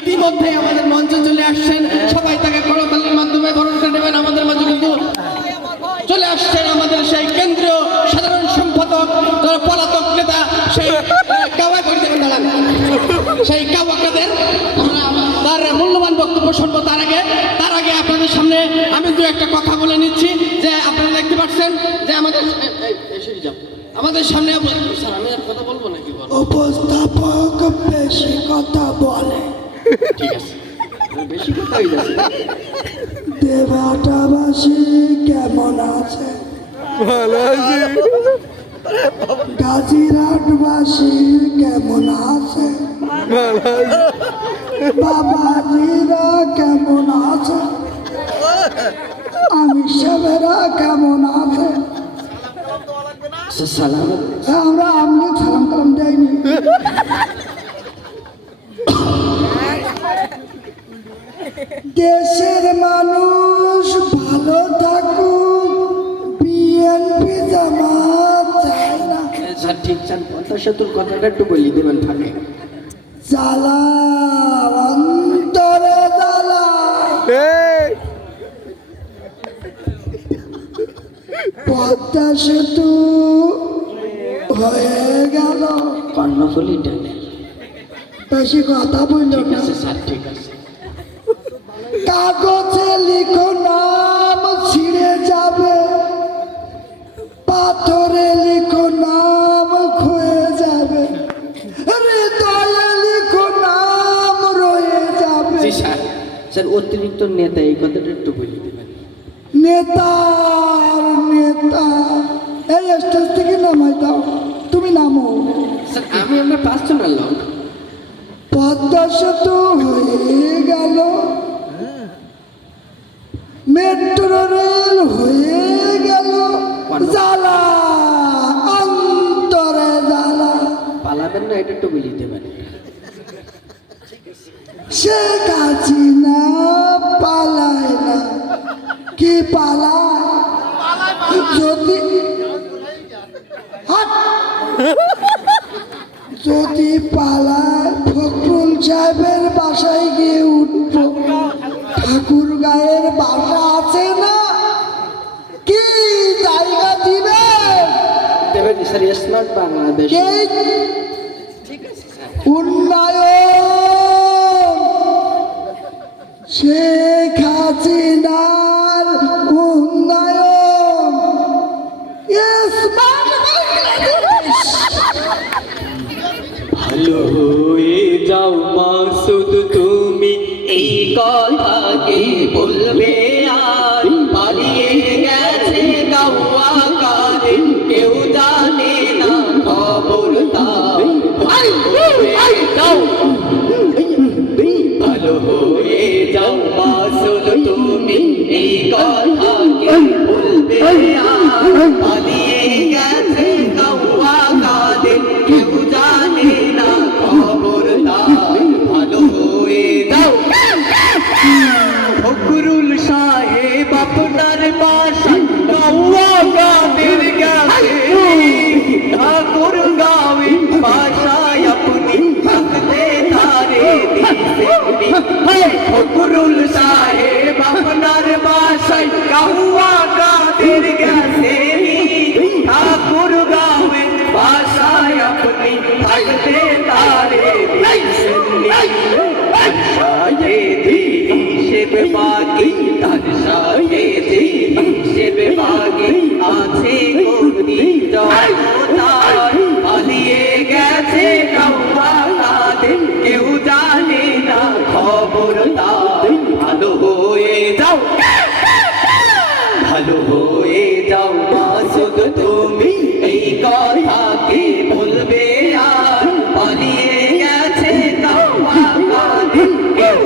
ইতিমধ্যে আমাদের মঞ্চে চলে আসছেন, সবাই তাকে করতালির মাধ্যমে বরণ করে নেবেন। আমাদের মাঝে কিন্তু চলে আসছেন আমাদের সেই কেন্দ্রীয় সাধারণ সম্পাদক, পলাতক নেতা, সেই কাওয়া করে দেবেন দাঁড়ান, সেই কাওয়াকাদের তার মূল্যবান বক্তব্য শুনবো। তার আগে আপনাদের সামনে আমি দু একটা কথা বলে নিচ্ছি। যে আপনারা দেখতে পাচ্ছেন যে আমাদের সামনে স্যার, আমি আর কথা বলবো নাকি? উপস্থাপক বেশি কথা বলে। ঠিক আছে, বেশি কথা হয়ে যাচ্ছে। দেবাটাবাসী কেমন আছে? ভালো আছি। গাজীরহাটবাসী কেমন আছে? ভালো আছি। বাবাজিরা কেমন আছে? আমি সেবেরা কেমন আছে? আমরা আমলি সালাম কালাম দেয়নি। দেশের মানুষ ভালো থাকুক, বিএনপি জামাত চায় না। স্যার ঠিক চান, পদ্মা সেতুর কথাটা একটু বলি দেবেন ফাঁকে। জ্বালা অন্তরে জ্বালা, পদ্মা সেতু হয়ে গেল। কর্ণফুলি টানে। বেশি কথা বলল ঠিক না। আছে স্যার, ঠিক আছে। কাগজে লিখো নাম ছিঁড়ে যাবে, পাথরে লিখো নাম ক্ষয়ে যাবে, হৃদয়ে লিখো নাম রয়ে যাবে। জি স্যার। স্যার অতিরিক্ত নেতা, এই কথাটা একটু বলে দেবেন। নেতার নেতা, এই স্টেজ থেকে নামাই দাও, তুমি নামো। স্যার আমি আমরা পার্সোনাল লোক। পদ্মা সেতু হয়ে গেল, মেট্রো রেল হয়ে গেল, জ্বালা অন্তরে জ্বালা। পালাবেন না, এটা একটু বলে দেবেন। শেখ হাসিনা পালায় না, কি পালায়? যদি হাট! যদি পালায় ফখরুল সাহেবের বাসায় গিয়ে উঠব। ঠাকুর গায়ের বাসা আছে না, কি জায়গা দিবে? দেবেন স্যার, স্মার্ট বাংলাদেশ। এই ঠিক আছে স্যার। উন্নয়ন, শেখ হাসিনার উন্নয়ন, স্মার্ট বাংলাদেশ। ভালো হয়ে যাও মাসুদ, তুমি এই কথাকে বলবে আর? পালিয়ে গেছে গাওয়া কারে, কেউ জানে না খবর তার। ভালো হয়ে যাও মাসুদ, তুমি এই কথাকে বলবে আর? পালিয়ে গেছে গাওয়া কারে, কেউ জানে না খবর তার। ভালো হয়ে যাও। ফখরুল সাহেব আপনার বাসায় গাওয়া গানের গেছে, ঠাকুর গাঁয়ে বাসায় আপনি থাকতে তারে দিছেননি। ফখরুল সাহেব আপনার বাসায় গাওয়া গানের গেছে, ঠাকুর গাঁয়ে বাসায় আপনি থাকতে তারে দিছেননি। হিসেব বাকি তার সাথে হিসেব বাকি আছে কোটি জনতার। পালিয়ে গেছে গাওয়া কাদের, কেউ জানে না খবর তার। ভালো হয়ে যাও, ভালো হয়ে যাও মাসুদ, তুমি এই কথাকে বলবে আর? পালিয়ে গেছে গাওয়া কাদের, কেউ